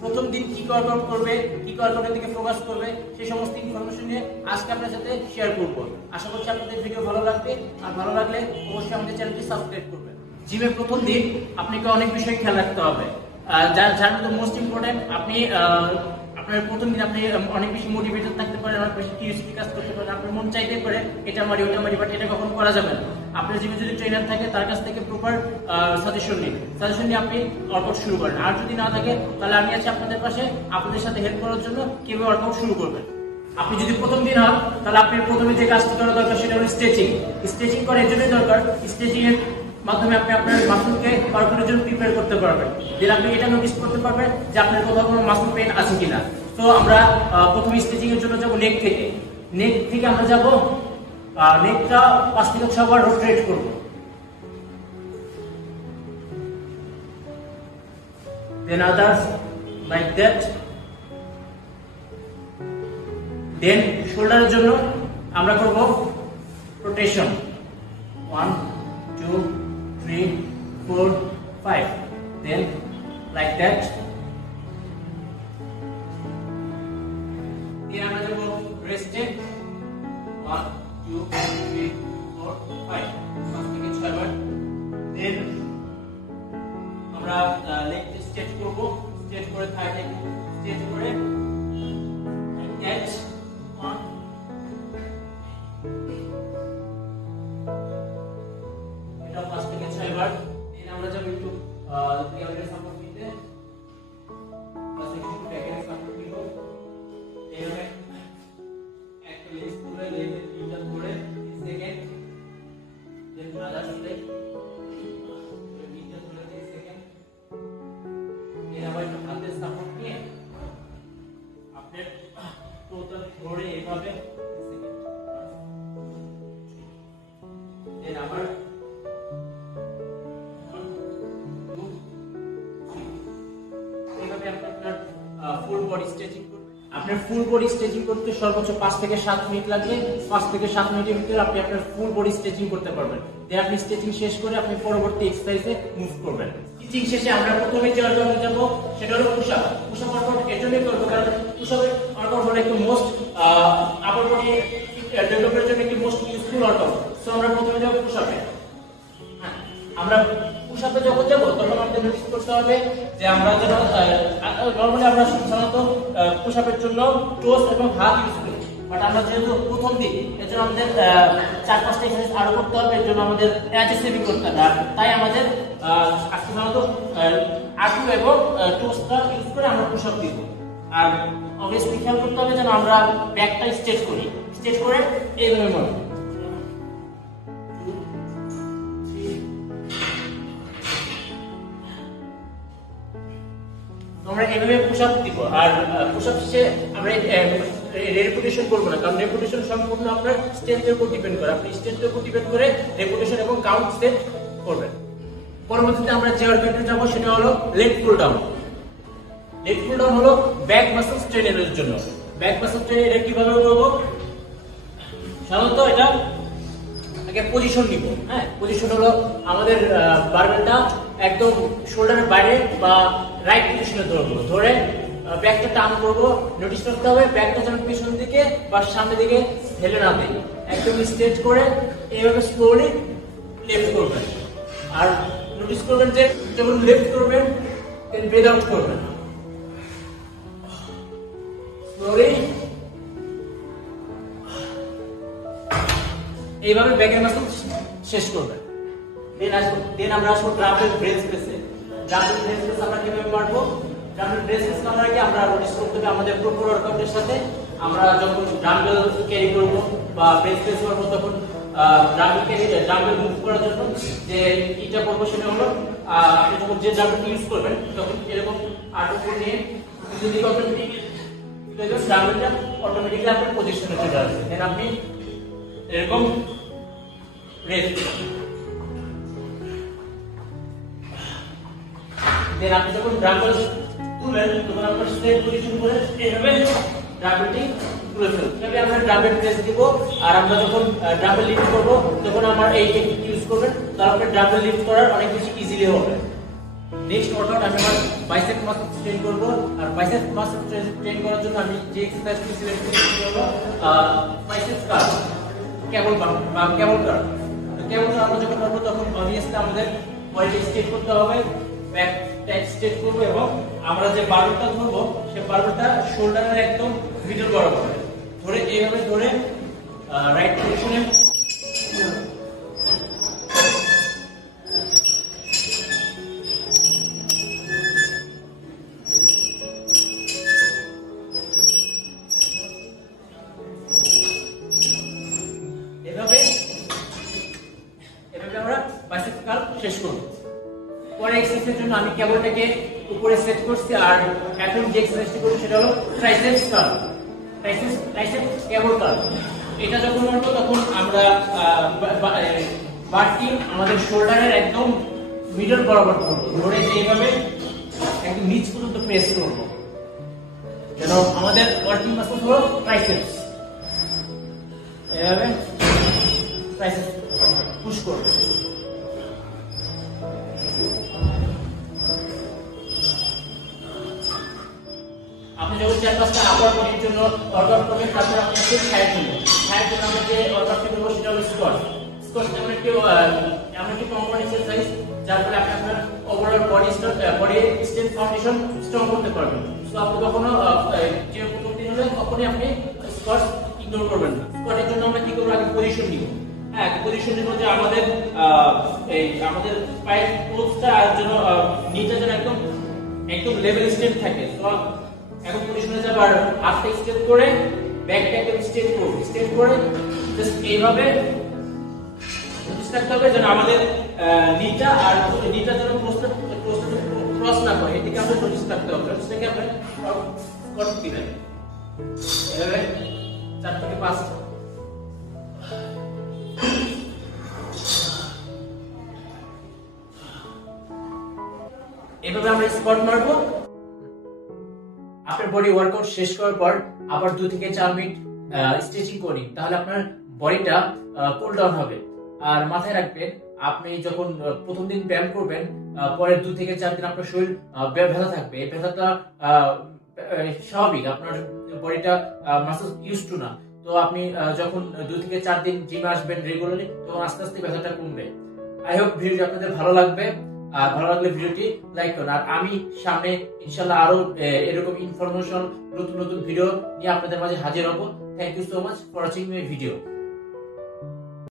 প্রথম দিন কি ওয়ার্কআউট করবে, কি ওয়ার্কআউটের দিকে ফোকাস করবে, সেই সমস্ত ইনফরমেশন নিয়ে আজকে আপনার সাথে শেয়ার করব। আশা করছি আপনাদের ভিডিও ভালো লাগবে, আর ভালো লাগলে অবশ্যই আমাদের চ্যানেলটি সাবস্ক্রাইব করবেন। জিমের প্রথম দিন আপনাকে অনেক বিষয় খেয়াল রাখতে হবে, যার মধ্যে মোস্ট ইম্পর্টেন্ট আপনি আপনার প্রথম দিন আপনি অনেক বেশি মোটিভেটেড থাকতে পারেন, অনেক বেশি কিউরিওসিটি কাজ করতে পারেন, আপনার মন চাইতে পারে এটা মারি ওটা মারি, বাট এটা কখনো করা যাবে না। আপনার জিমে যদি ট্রেনার থাকে তার কাছ থেকে প্রপার সাজেশন নিয়ে আপনি ওয়ার্কআউট শুরু করেন। আর যদি না থাকে তাহলে আমি আছি আপনাদের পাশে, আপনাদের সাথে হেল্প করার জন্য কিভাবে ওয়ার্কআউট শুরু করবেন। আপনি যদি প্রথম দিন হন তাহলে আপনি প্রথমে যে কাজটি করা দরকার সেটা হলো স্ট্রেচিং করা এর জন্যই দরকার। স্ট্রেচিং এর মাধ্যমে আপনি আপনার মাসলকে ওয়ার্কআউটের জন্য প্রিপেয়ার করতে পারবেন। দেন আপনি এটা নোটিস করতে পারবেন যে আপনার কোথাও কোনো মাসল পেইন আছে কিনা। তো আমরা প্রথমে স্ট্রেচিং এর জন্য যাব নেক থেকে আমরা যাব নেকটা 5 থেকে 6 বার রোটেট করব। Then others like that. Then শোল্ডারের জন্য আমরা করব rotation 1 2 3 4 5, then like that. Then আমরা যাব রেস্টে 1 2 3 4 5, 5 থেকে 6 বার। Then আমরা লেগ স্ট্রেচ করব, স্ট্রেচ করে থার্ড স্ট্রেচ করে ক্যাচ 1 এটা 5 থেকে 6 বার। দেন আমরা যাব একটু রিয়ালের সাপোর্ট নিতে, প্লাস একটু ব্যাকের সাপোর্ট নিব। এইভাবে একটা লেগ করে লেগের তিনটা ধরে সেকেন্ড, দেন আদার লেগ তিনটা ধরে 3 সেকেন্ড। এর আবার একটু হাতের সাপোর্ট নিয়ে আপনি টোটাল ধরে এইভাবে সেকেন্ড, দেন আবার ফুল বডি স্ট্রেচিং করবেন। আপনার ফুল বডি স্ট্রেচিং করতে সর্বোচ্চ 5 থেকে 7 মিনিট লাগবে। 5 থেকে 7 মিনিটের ভিতরে আপনি আপনার ফুল বডি স্ট্রেচিং করতে পারবেন। দেন আপনি স্ট্রেচিং শেষ করে আপনি পরবর্তী এক্সারসাইজে মুভ করবেন। স্ট্রেচিং শেষে আমরা প্রথমে যে ওয়ার্কআউটে যাব সেটা হলো পুশ-আপ ওয়ার্কআউট। এর জন্যই করব কারণ পুশ-আপ ওয়ার্কআউট হলো একটু মোস্ট আপার বডি ডেভেলপের জন্য একটি মোস্ট ইউজফুল ওয়ার্কআউট। সো আমরা প্রথমে যাব পুশ-আপে। আমরা পুশ-আপে যখন যাব তখন আমাদের নোটিস করতে হবে যে আমরা যেন নরমালি আমরা সাধারণত পুশ-আপের জন্য টোস এবং হাত ইউজ করি, বাট আমরা যেহেতু প্রথম দিন এর জন্য আমাদের 4-5টা এক্সারসাইজ আরো করতে হবে। এর জন্য আমাদের অ্যাডজাস্টেবল করতে হবে, তাই আমাদের আজকে সাধারণত হাঁটু এবং টোসটা ইউজ করে আমরা পুশ-আপ দিব। আর অবভিয়াসলি খেয়াল করতে হবে যেন আমরা ব্যাকটা স্ট্রেচ করি, স্ট্রেচ করে এইভাবে মারব। আমরা এভাবে পুশ-আপ দিব। আর পুশ-আপ শেষে আমরা রেপিটেশন করব না, কারণ রেপিটেশন সম্পূর্ণ আপনার স্ট্রেংথের উপর ডিপেন্ড করে। আপনি স্ট্রেংথের উপর ডিপেন্ড করে রেপিটেশন এবং কাউন্ট সেট করবেন। পরবর্তীতে আমরা যে ওয়ার্কআউটে যাব সেটা হলো leg pull down. Leg pull down হলো ব্যাক মাসল স্ট্রেনের জন্য। ব্যাক মাসল স্ট্রেন এটা কিভাবে করব? সাধারণত এটা আগে পজিশন নিব। পজিশন হলো আমাদের বারবেলটা একদম শোল্ডারের বাইরে বা রাইট পজিশনে ধরবো, ধরে ব্যাকটা টার্ন করব। নোটিস করতে হবে ব্যাকটা যেন পিছন দিকে বা সামনের দিকে ঢেলে না দেয়। একদম স্ট্রেচ করে এইভাবে স্লোলি লেফট করবেন। আর নোটিস করবেন যে যখন লেফট করবেন দেন ব্রেথ আউট করবেন স্লোলি। এইভাবে ব্যাকের মাসল শেষ করবেন। দেন আমরা আসবো ড্রাম্বেল ব্রেঞ্চ প্রেসে। ড্রাম্বেল ব্রেঞ্চ প্রেস আমরা কিভাবে মারবো? ড্রাম্বেল ব্রেঞ্চ প্রেস করার আগে আমরা নোটিস করতে হবে আমাদের প্রপার ওয়ার্কআউটের সাথে আমরা যখন ডাম্বেল ক্যারি করব বা ব্রেঞ্চ প্রেস করব তখন ডাম্বেল মুভ করার জন্য যে এটা করবো সেটা হলো আপনি যখন যে ডাম্বেল ইউজ করবেন তখন এরকম আটক নিয়ে যদি ডাম্বেলটা অটোমেটিক্যালি আপনার পজিশনে চলে আসবে। দেন আপনি এরকম রেস্ট। দেন আপনি যখন ডাম্বেল তুলবেন তখন আপনার স্ট্রেট পজিশন করে এইভাবে ডাম্বেলটি তুলে ফেলুন। তবে আমরা ডাম্বেল প্রেস দিব। আর আমরা যখন ডাম্বেল লিফট করব তখন আমরা এই টেকনিক ইউজ করবেন, তাহলে আপনার ডাম্বেল লিফট করার অনেক বেশি ইজিলি হবে। নেক্সট ওয়ার্কআউট আমি আমার বাইসেপ মাসল ট্রেন করব। আর বাইসেপ মাসল ট্রেন করার জন্য আমি যে এক্সারসাইজটি সিলেক্ট করেছি হলো বাইসেপ কার্ল, কেবল কেবল কার্ল। কেবল কার্ল আমরা যখন করব তখন অবভিয়াসলি আমাদের বডিটা স্ট্রেট করতে হবে, ব্যাকটা স্ট্রেট করব এবং আমরা যে বারবেলটা ধরবো সেই বারবেলটা শোল্ডারের একদম মিডল বরাবর ধরে এইভাবে ধরে রাইট পজিশনে এভাবে আমরা বাইসেপ কার্ল শেষ করব। পরের এক্সারসাইজের জন্য আমি কেবলটাকে উপরে সেট করছি, আর এখন যে এক্সারসাইজটি করব সেটা হলো ট্রাইসেপস কার্ল, ট্রাইসেপ কেবল কার্ল। এটা যখন করব তখন আমরা বারটি আমাদের শোল্ডারের একদম মিডল বরাবর ধরব, ধরে এইভাবে একদম নিচ পর্যন্ত প্রেস করব, যেন আমাদের ওয়ার্কিং মাসল হলো ট্রাইসেপস। এভাবে ট্রাইসেপস পুশ করব। আপনি যখন 4-5টা আপার বডির জন্য ওয়ার্কআউট করবেন তারপর আপনি একটু ছায়ের জন্য আমরা যে ওয়ার্কআউটটি করবো সেটা হলো স্কোয়াট। স্কোয়াট এমন একটি কম্পাউন্ড এক্সারসাইজ যার ফলে আপনি আপনার overall body strength foundation strong করতে পারবেন। সো আপনি কখনো যে প্রথম দিন হলে কখনোই আপনি স্কোয়াট ইগনোর করবেন না। স্কোয়াটের জন্য আমরা কি করবো, আগে পজিশন নিব। হ্যাঁ, পজিশন নিব যে আমাদের আমাদের পায়ের পোস্টটা আর যেন নিচে যেন একদম লেভেল স্ট্রেট থাকে। তো এখন পজিশনে যাব আর হাতটা স্ট্রেট করে ব্যাকটা একদম স্ট্রেট করব, স্ট্রেট করে জাস্ট এইভাবে থাকতে হবে যেন আমাদের নিটা যেন ক্রস না করে, এদিকে আমরা নোটিস রাখতে হবে। সেটাকে আমরা স্কোয়াট দিবেন এভাবে 4 থেকে 5। এভাবে আমরা স্কোয়াট মারবো। আপনার বডি ওয়ার্কআউট শেষ করার পর আবার 2 থেকে 4 মিনিট স্ট্রেচিং করি, তাহলে আপনার বডিটা কুল ডাউন হবে। আর মাথায় রাখবেন, আপনি যখন প্রথম দিন ব্যায়াম করবেন পরের 2 থেকে 4 দিন আপনার শরীর ব্যথা থাকবে। এই ব্যথাটা স্বাভাবিক, আপনার বডিটা মাসল ইউজ টু না। তো আপনি যখন 2 থেকে 4 দিন জিমে আসবেন রেগুলারলি, তখন আস্তে আস্তে ব্যথাটা কমবে। আই হোপ ভিডিওটি আপনাদের ভালো লাগবে। আর ভালো লাগলে ভিডিওটি লাইক করুন। আর আমি সামনে ইনশাআল্লাহ আরো এরকম ইনফরমেশন নতুন ভিডিও নিয়ে আপনাদের মাঝে হাজির হব। Thank you so much for watching my video.